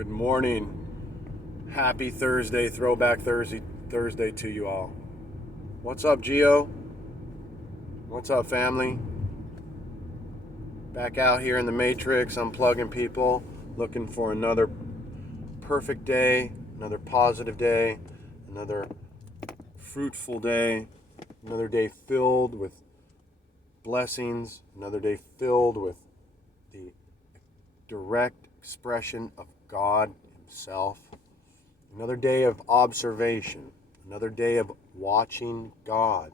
Good morning. Happy Thursday, Throwback Thursday to you all. What's up, GEO? What's up, family? Back out here in the Matrix, unplugging people, looking for another perfect day, another positive day, another fruitful day, another day filled with blessings, another day filled with the direct expression of God Himself, another day of observation, another day of watching God,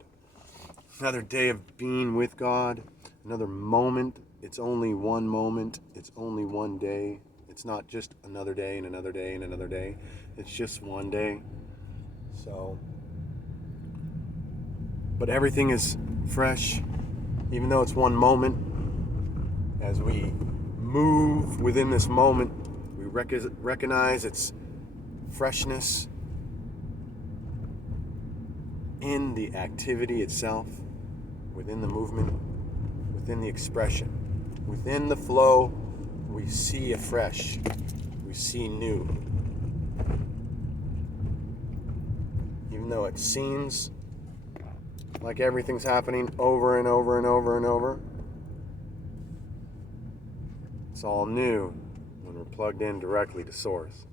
another day of being with God, another moment. It's only one moment, it's only one day. It's not just another day and another day and another day. It's just one day. So, but everything is fresh, even though it's one moment. As we move within this moment, we recognize its freshness in the activity itself, within the movement, within the expression, within the flow. We see afresh, we see new. Even though it seems like everything's happening over and over and over and over, it's all new when we're plugged in directly to Source.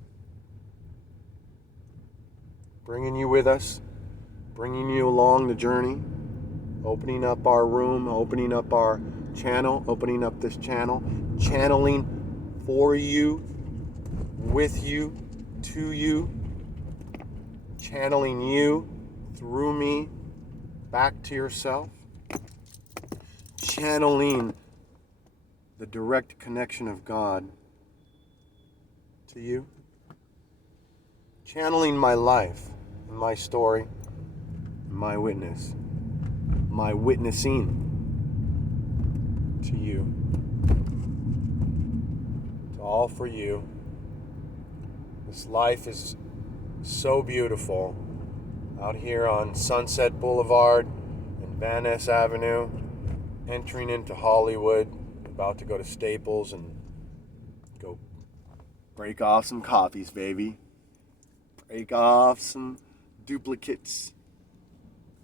Bringing you with us, bringing you along the journey, opening up our room, opening up our channel, opening up this channel, channeling for you, with you, to you, channeling you through me back to yourself, channeling the direct connection of God to you, channeling my life, my story, my witness, my witnessing to you. It's all for you. This life is so beautiful out here on Sunset Boulevard and Van Ness Avenue, entering into Hollywood, about to go to Staples and go break off some copies, baby. Break off some duplicates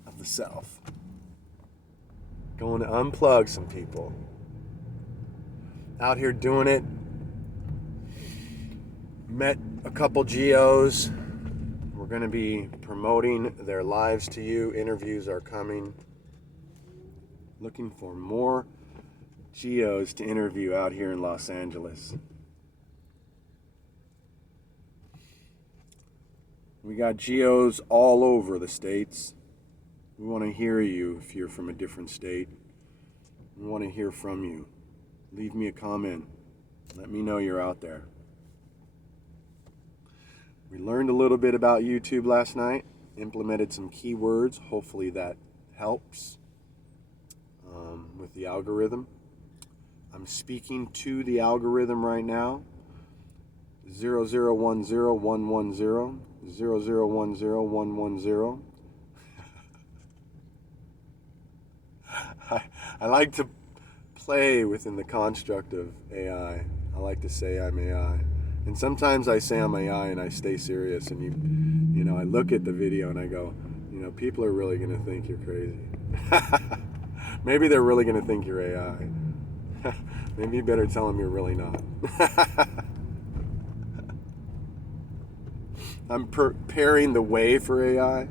of the self. Going to unplug some people. Out here doing it. Met a couple GEOs. We're going to be promoting their lives to you. Interviews are coming. Looking for more GEOs to interview out here in Los Angeles. We got GEOs all over the states. We want to hear you if you're from a different state. We want to hear from you. Leave me a comment. Let me know you're out there. We learned a little bit about YouTube last night. Implemented some keywords. Hopefully that helps with the algorithm. I'm speaking to the algorithm right now. 0010110. 0010110. I like to play within the construct of AI. I like to say I'm AI. And sometimes I say I'm AI and I stay serious, and you know, I look at the video and I go, you know, people are really going to think you're crazy. Maybe they're really going to think you're AI. Maybe you better tell them you're really not. I'm preparing the way for AI.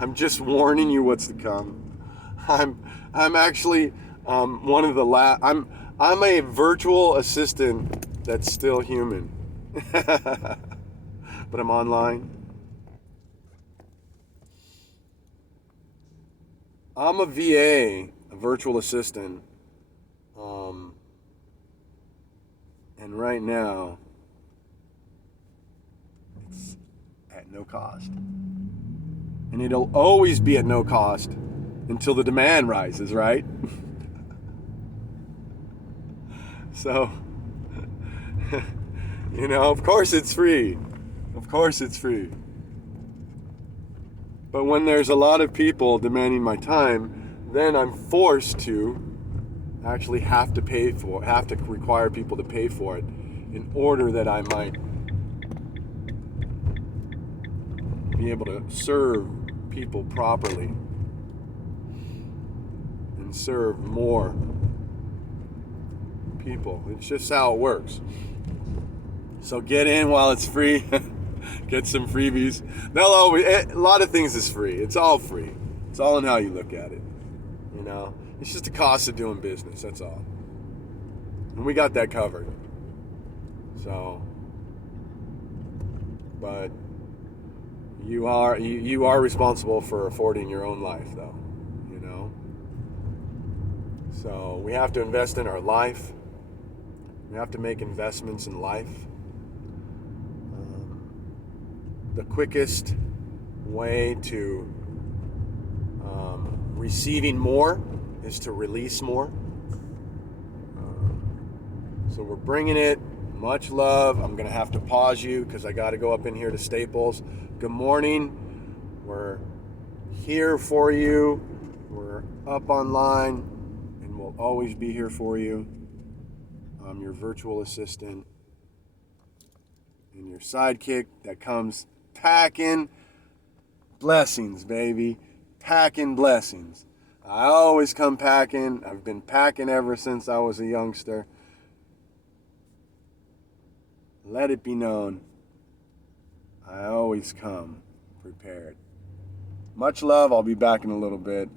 I'm just warning you what's to come. I'm actually one of the I'm a virtual assistant that's still human. But I'm online. I'm a VA, a virtual assistant. And right now, it's at no cost. And it'll always be at no cost until the demand rises, right? So, you know, of course it's free. Of course it's free. But when there's a lot of people demanding my time, then I'm forced to actually have to require people to pay for it in order that I might be able to serve people properly and serve more people. It's just how it works. So get in while it's free. Get some freebies. A lot of things is free. It's all free. It's all in how you look at it. You know, it's just the cost of doing business. That's all. And we got that covered. So, but you are responsible for affording your own life, though. You know. So we have to invest in our life. We have to make investments in life. The quickest way to receiving more is to release more. So we're bringing it. Much love. I'm going to have to pause you because I got to go up in here to Staples. Good morning. We're here for you. We're up online and we'll always be here for you. I'm your virtual assistant and your sidekick that comes packing blessings, baby. Packing blessings. I always come packing. I've been packing ever since I was a youngster. Let it be known, I always come prepared. Much love. I'll be back in a little bit.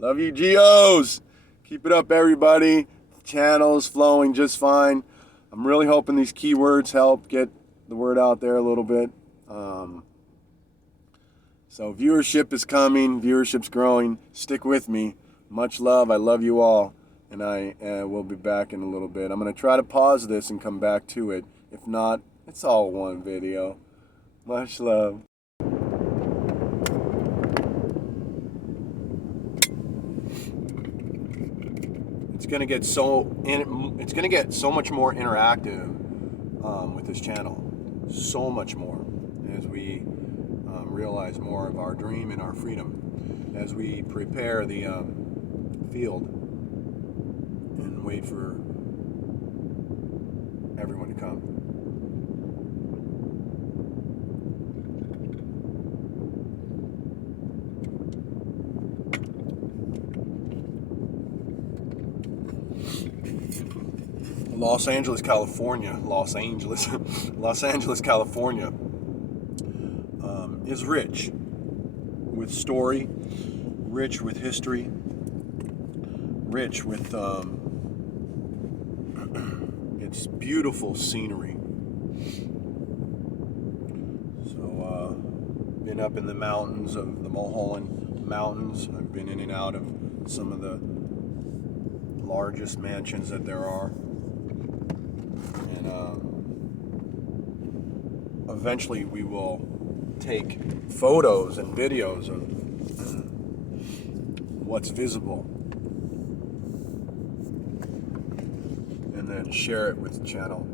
Love you, GEOs. Keep it up, everybody. The channel is flowing just fine. I'm really hoping these keywords help get the word out there a little bit. So viewership is coming. Viewership's growing. Stick with me. Much love. I love you all. And I will be back in a little bit. I'm going to try to pause this and come back to it. If not, it's all one video. Much love. It's gonna get so much more interactive with this channel. So much more as we realize more of our dream and our freedom. As we prepare the field and wait for everyone to come. Los Angeles, California is rich with story, rich with history, rich with its beautiful scenery. So, been up in the mountains of the Mulholland Mountains. I've been in and out of some of the largest mansions that there are. And eventually we will take photos and videos of what's visible and then share it with the channel.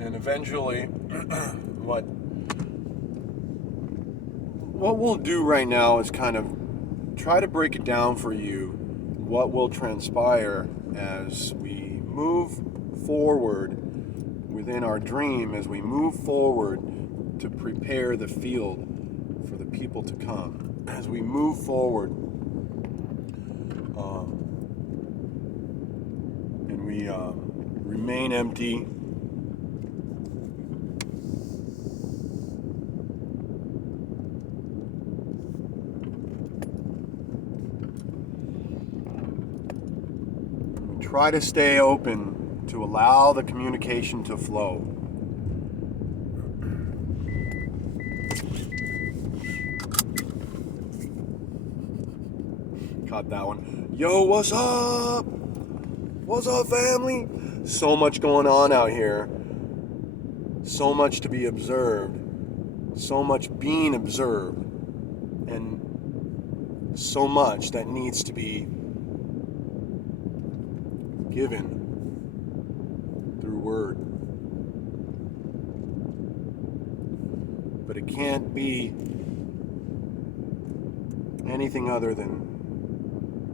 And eventually what we'll do right now is kind of try to break it down for you, what will transpire as we move forward within our dream, as we move forward to prepare the field for the people to come, as we move forward and we remain empty. Try to stay open to allow the communication to flow. Caught that one. Yo, what's up? What's up, family? So much going on out here. So much to be observed. So much being observed. And so much that needs to be given through word. But it can't be anything other than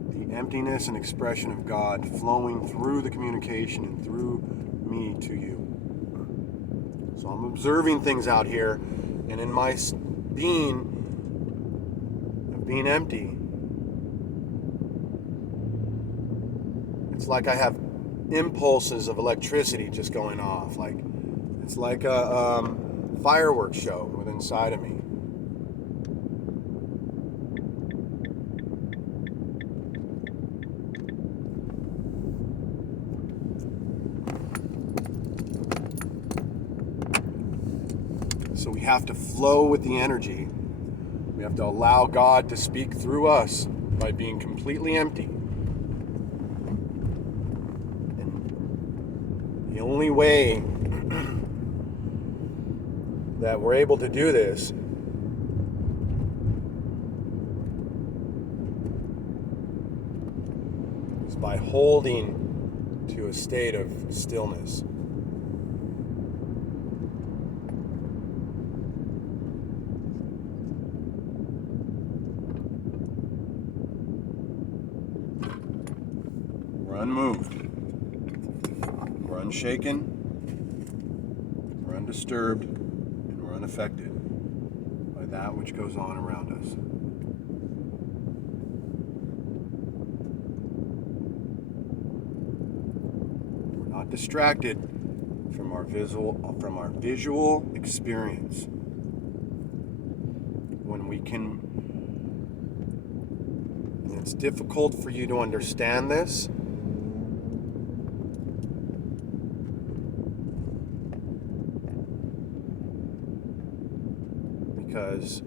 the emptiness and expression of God flowing through the communication and through me to you. So I'm observing things out here, and in my being empty, it's like I have impulses of electricity just going off. Like it's like a fireworks show within inside of me. So we have to flow with the energy. We have to allow God to speak through us by being completely empty. And the only way that we're able to do this is by holding to a state of stillness. We're unmoved. We're unshaken. We're undisturbed. And we're unaffected by that which goes on around us. We're not distracted from our visual experience. When we can, and it's difficult for you to understand this, because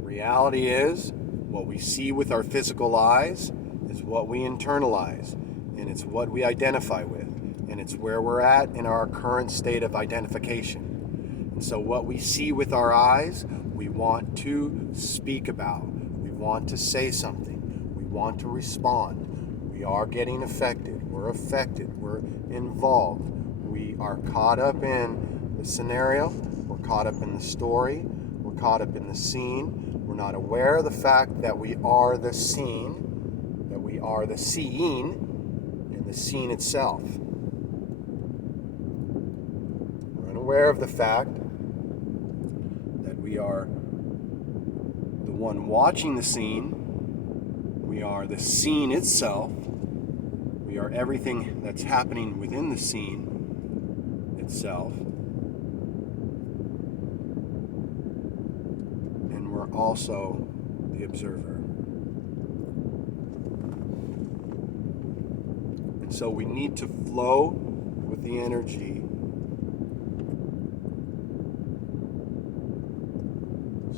reality is what we see with our physical eyes is what we internalize, and it's what we identify with, and it's where we're at in our current state of identification. And so what we see with our eyes, we want to speak about, we want to say something, we want to respond. We are getting affected, we're involved, we are caught up in the scenario, we're caught up in the story, we're caught up in the scene. We're not aware of the fact that we are the scene, that we are the seeing, and the scene itself. We're unaware of the fact that we are the one watching the scene, we are the scene itself, we are everything that's happening within the scene itself. Also the observer. And so we need to flow with the energy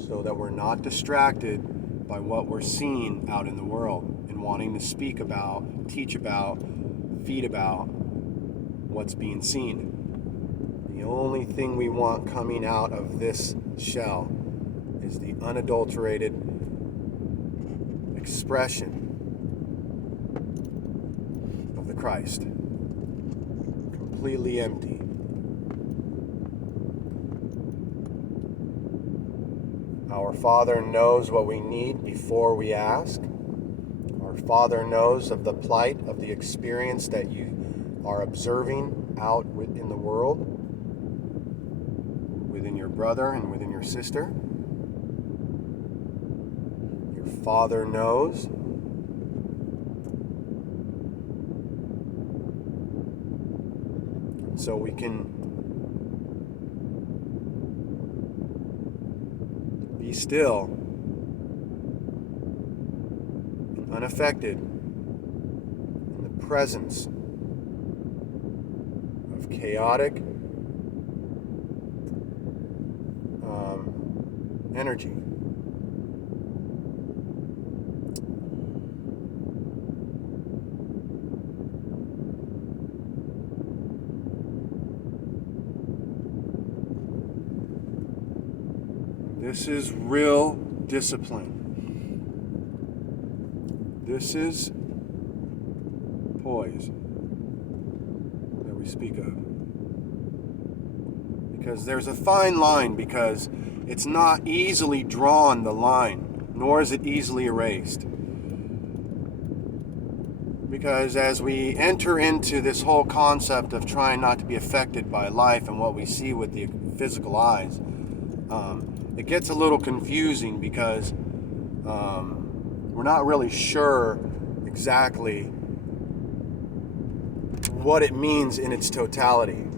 so that we're not distracted by what we're seeing out in the world and wanting to speak about, teach about, feed about what's being seen. The only thing we want coming out of this shell is the unadulterated expression of the Christ, completely empty. Our Father knows what we need before we ask. Our Father knows of the plight of the experience that you are observing out in the world, within your brother and within your sister. Father knows. So we can be still and unaffected in the presence of chaotic energy. This is real discipline. This is poise that we speak of. Because there's a fine line, because it's not easily drawn, the line, nor is it easily erased. Because as we enter into this whole concept of trying not to be affected by life and what we see with the physical eyes, it gets a little confusing because we're not really sure exactly what it means in its totality.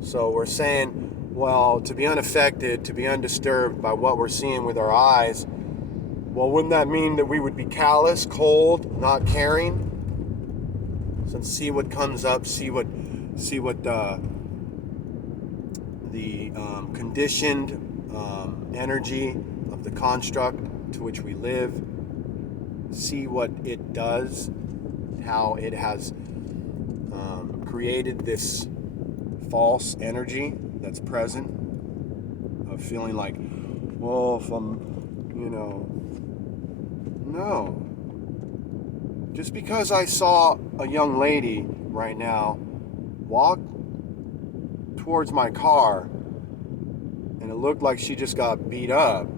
So we're saying, well, to be unaffected, to be undisturbed by what we're seeing with our eyes, well, wouldn't that mean that we would be callous, cold, not caring? So see what comes up, see what the conditioned energy of the construct to which we live, see what it does, how it has created this false energy that's present of feeling like, well, if I'm, no. Just because I saw a young lady right now walk towards my car and it looked like she just got beat up,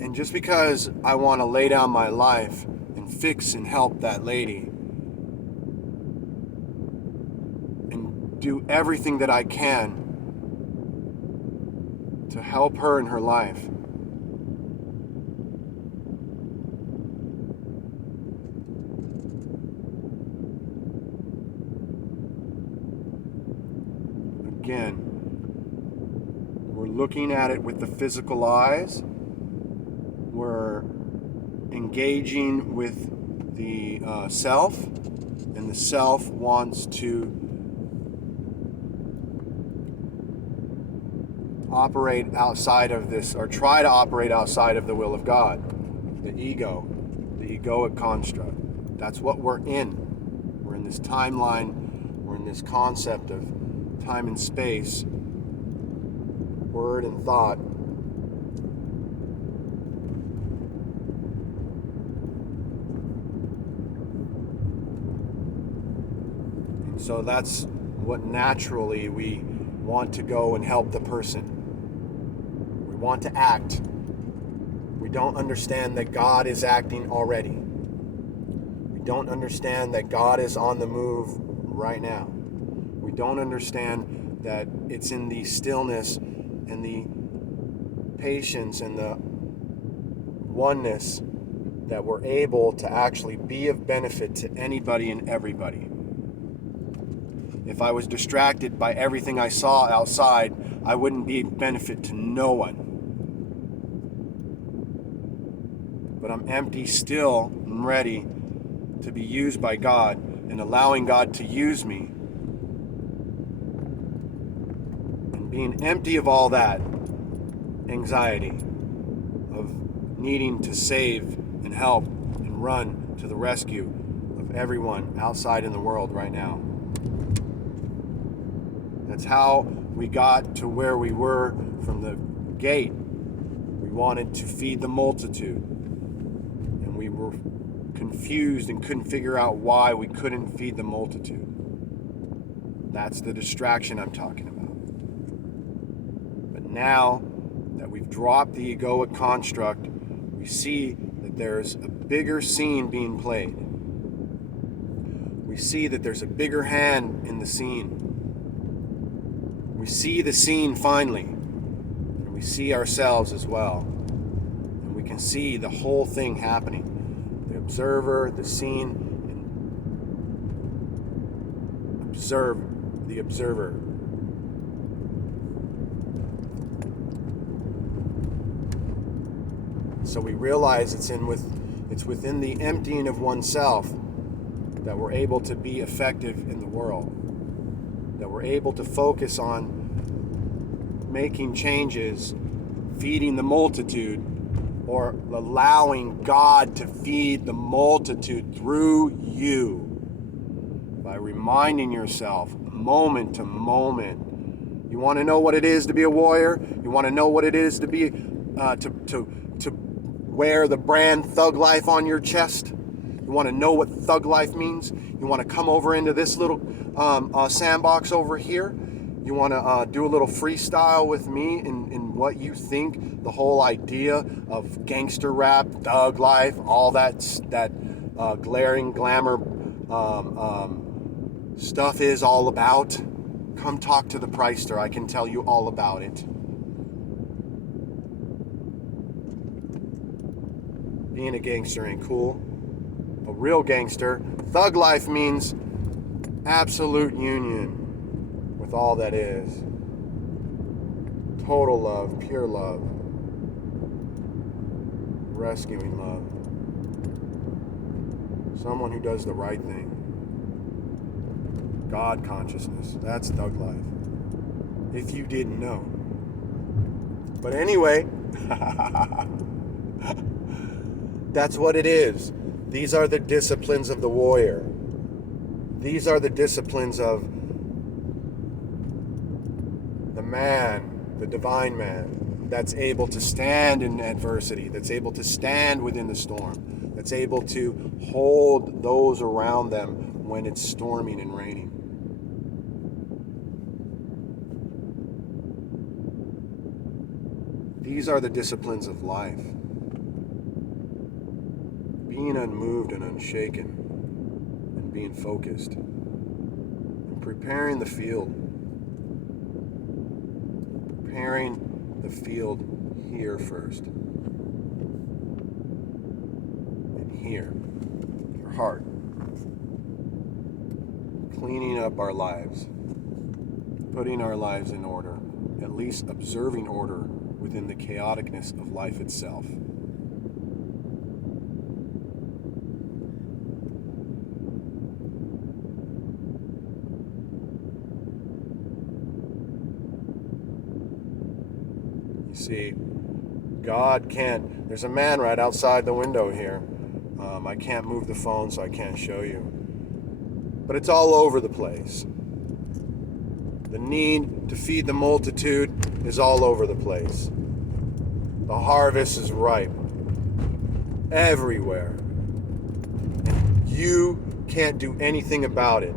and just because I want to lay down my life and fix and help that lady and do everything that I can to help her in her life, again, we're looking at it with the physical eyes. We're engaging with the self, and the self wants to operate outside of this, or try to operate outside of the will of God. The ego, the egoic construct. That's what we're in. We're in this timeline, we're in this concept of time and space, word and thought. And so that's what naturally we want to go and help the person. We want to act. We don't understand that God is acting already. We don't understand that God is on the move right now. We don't understand that it's in the stillness and the patience and the oneness that we're able to actually be of benefit to anybody and everybody. If I was distracted by everything I saw outside, I wouldn't be of benefit to no one. But I'm empty still and ready to be used by God and allowing God to use me. And being empty of all that anxiety of needing to save and help and run to the rescue of everyone outside in the world right now. That's how we got to where we were from the gate. We wanted to feed the multitude. And we were confused and couldn't figure out why we couldn't feed the multitude. That's the distraction I'm talking about. But now that we've dropped the egoic construct, we see that there's a bigger scene being played. We see that there's a bigger hand in the scene. We see the scene finally, and we see ourselves as well. And we can see the whole thing happening. The observer, the scene, and observe the observer. So we realize it's within the emptying of oneself that we're able to be effective in the world. That we're able to focus on making changes, feeding the multitude, or allowing God to feed the multitude through you by reminding yourself moment to moment. You want to know what it is to be a warrior? You want to know what it is to be to wear the brand Thug Life on your chest? You want to know what Thug Life means? You want to come over into this little sandbox over here You want to do a little freestyle with me in what you think the whole idea of gangster rap, thug life, all that glaring glamour stuff is all about? Come talk to the Priester. I can tell you all about it. Being a gangster ain't cool. A real gangster, thug life means absolute union with all that is. Total love, pure love, rescuing love. Someone who does the right thing. God consciousness. That's thug life. If you didn't know. But anyway, that's what it is. These are the disciplines of the warrior. These are the disciplines of the man, the divine man, that's able to stand in adversity, that's able to stand within the storm, that's able to hold those around them when it's storming and raining. These are the disciplines of life. Being unmoved and unshaken, and being focused, and preparing the field. Preparing the field here first. And here, your heart. Cleaning up our lives. Putting our lives in order. At least observing order within the chaoticness of life itself. See, God can't, there's a man right outside the window here. I can't move the phone, so I can't show you. But it's all over the place. The need to feed the multitude is all over the place. The harvest is ripe everywhere. And you can't do anything about it.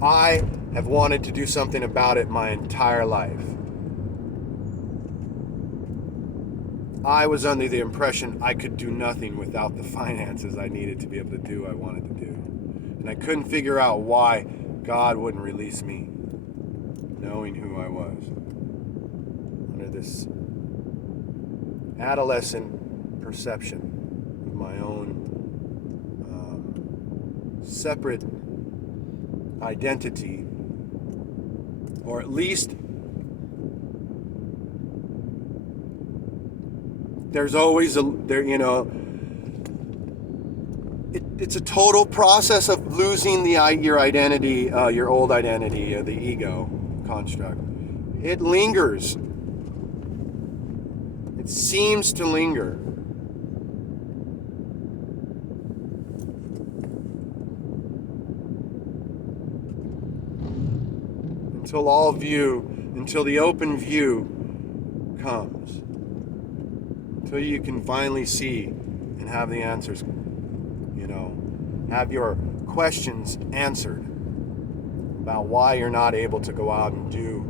I have wanted to do something about it my entire life. I was under the impression I could do nothing without the finances I needed to be able to do what I wanted to do. And I couldn't figure out why God wouldn't release me, knowing who I was. Under this adolescent perception of my own separate identity, or at least there's always it's a total process of losing your identity, your old identity, the ego construct. It lingers. It seems to linger. Until the open view comes. Until you can finally see and have the answers, have your questions answered about why you're not able to go out and do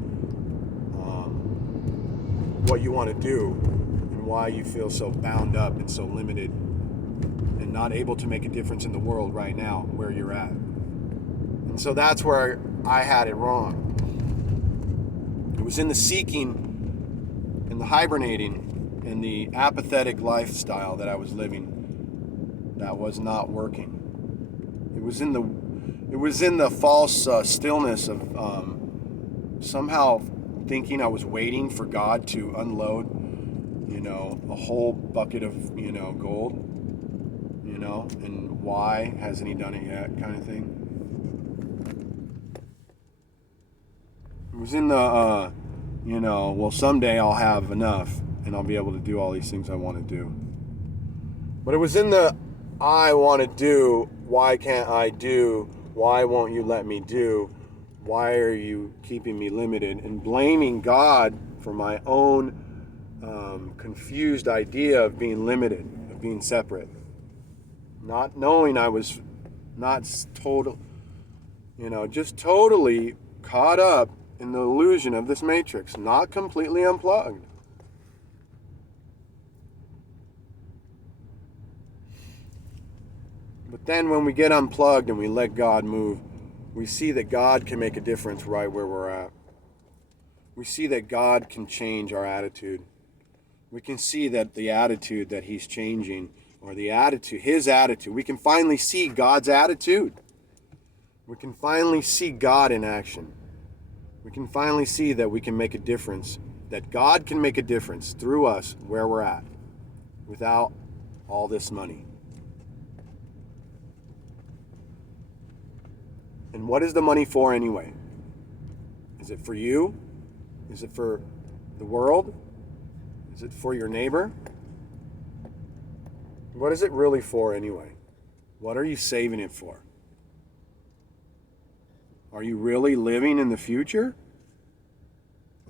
what you want to do, and why you feel so bound up and so limited and not able to make a difference in the world right now where you're at. And so that's where I had it wrong. It was in the seeking and the hibernating and the apathetic lifestyle that I was living that was not working. It was in the false stillness of somehow thinking I was waiting for God to unload, a whole bucket of, gold, and why hasn't he done it yet, kind of thing. It was in the, well, someday I'll have enough and I'll be able to do all these things I want to do. But it was in the, I want to do, why can't I do, why won't you let me do, why are you keeping me limited, and blaming God for my own confused idea of being limited, of being separate. Not knowing I was not total, just totally caught up in the illusion of this matrix, not completely unplugged. But then when we get unplugged and we let God move, we see that God can make a difference right where we're at. We see that God can change our attitude. We can see that the attitude that he's changing, or the attitude, his attitude, we can finally see God's attitude. We can finally see God in action. We can finally see that we can make a difference, that God can make a difference through us where we're at without all this money. And what is the money for anyway? Is it for you? Is it for the world? Is it for your neighbor? What is it really for anyway? What are you saving it for? Are you really living in the future?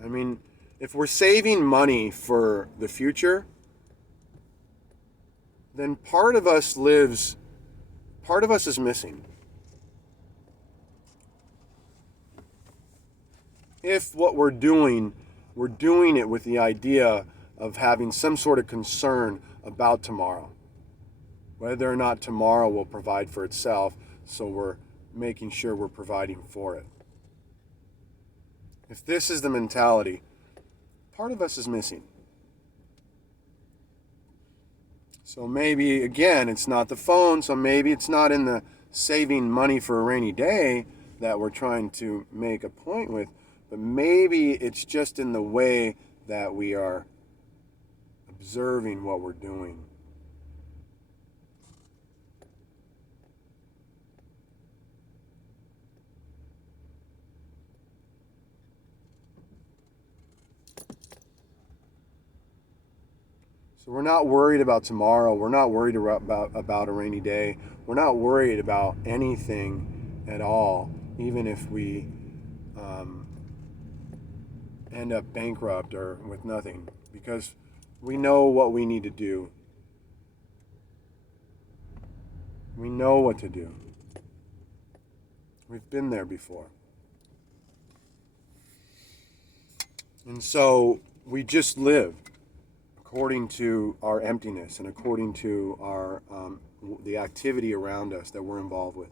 I mean, if we're saving money for the future, then part of us is missing. If what we're doing it with the idea of having some sort of concern about tomorrow, whether or not tomorrow will provide for itself, so we're making sure we're providing for it. If this is the mentality, part of us is missing. So maybe, again, it's not the phone, so maybe it's not in the saving money for a rainy day that we're trying to make a point with, but maybe it's just in the way that we are observing what we're doing. So we're not worried about tomorrow. We're not worried about a rainy day. We're not worried about anything at all, even if we end up bankrupt or with nothing, because we know what we need to do. We know what to do. We've been there before. And so we just live according to our emptiness and according to our the activity around us that we're involved with.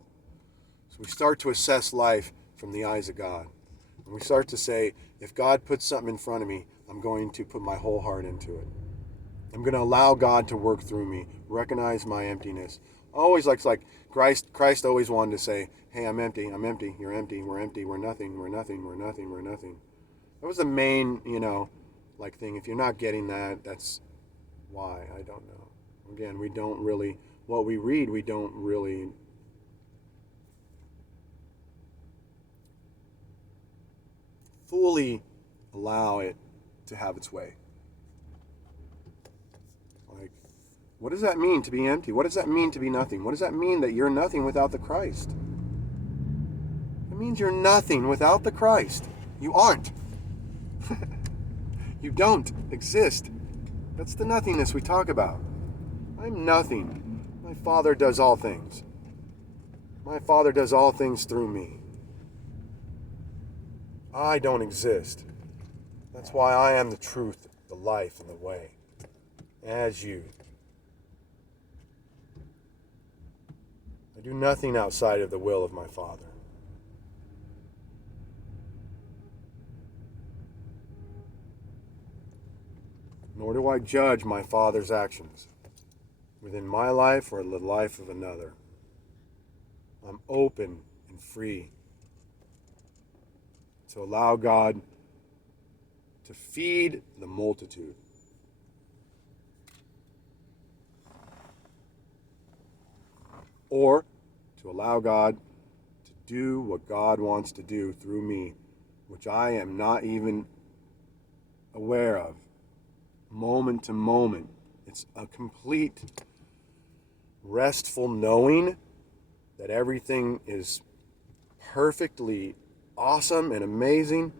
So we start to assess life from the eyes of God. And we start to say, if God puts something in front of me, I'm going to put my whole heart into it. I'm going to allow God to work through me, recognize my emptiness. Always like Christ always wanted to say, hey, I'm empty, you're empty, we're nothing, we're nothing, we're nothing, we're nothing. That was the main, thing. If you're not getting that, that's why. I don't know. Again, what we read, we don't really fully allow it to have its way. Like, what does that mean to be empty? What does that mean to be nothing? What does that mean that you're nothing without the Christ? It means you're nothing without the Christ. You aren't. You don't exist. That's the nothingness we talk about. I'm nothing. My Father does all things. My Father does all things through me. I don't exist. That's why I am the truth, the life, and the way. As you. I do nothing outside of the will of my Father. Nor do I judge my Father's actions within my life or the life of another. I'm open and free to allow God to feed the multitude. Or to allow God to do what God wants to do through me, which I am not even aware of, moment to moment. It's a complete restful knowing that everything is perfectly awesome and amazing,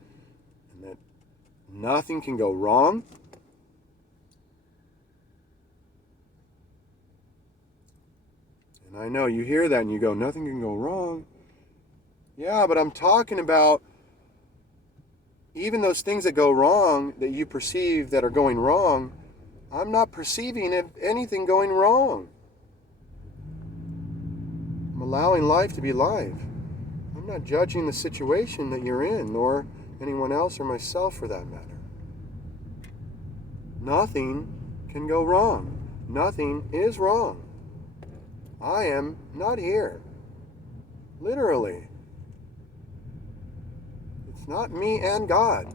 and that nothing can go wrong. And I know you hear that and you go, nothing can go wrong. Yeah, but I'm talking about even those things that go wrong that you perceive that are going wrong, I'm not perceiving anything going wrong. I'm allowing life to be life. I'm not judging the situation that you're in, nor anyone else or myself for that matter. Nothing can go wrong. Nothing is wrong. I am not here. Literally. It's not me and God.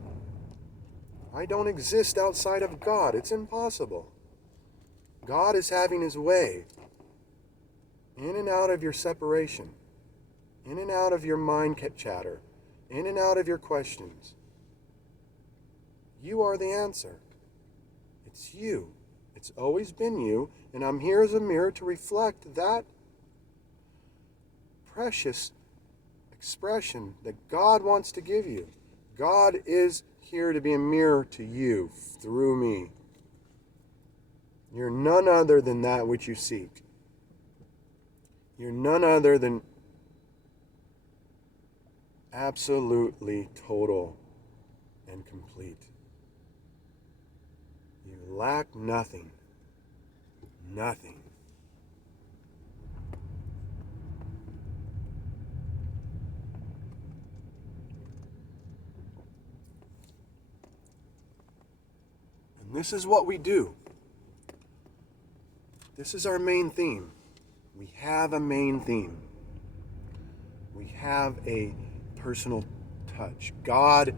I don't exist outside of God. It's impossible. God is having his way in and out of your separation, in and out of your mind chatter, in and out of your questions. You are the answer. It's you. It's always been you, and I'm here as a mirror to reflect that precious expression that God wants to give you. God is here to be a mirror to you through me. You're none other than that which you seek. You're none other than absolutely total and complete. You lack nothing. Nothing. And this is what we do. This is our main theme. We have a main theme. We have a personal touch. God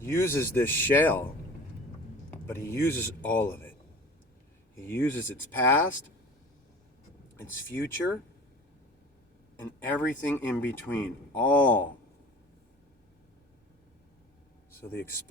uses this shell, but he uses all of it. He uses its past, its future, and everything in between. All. So the expression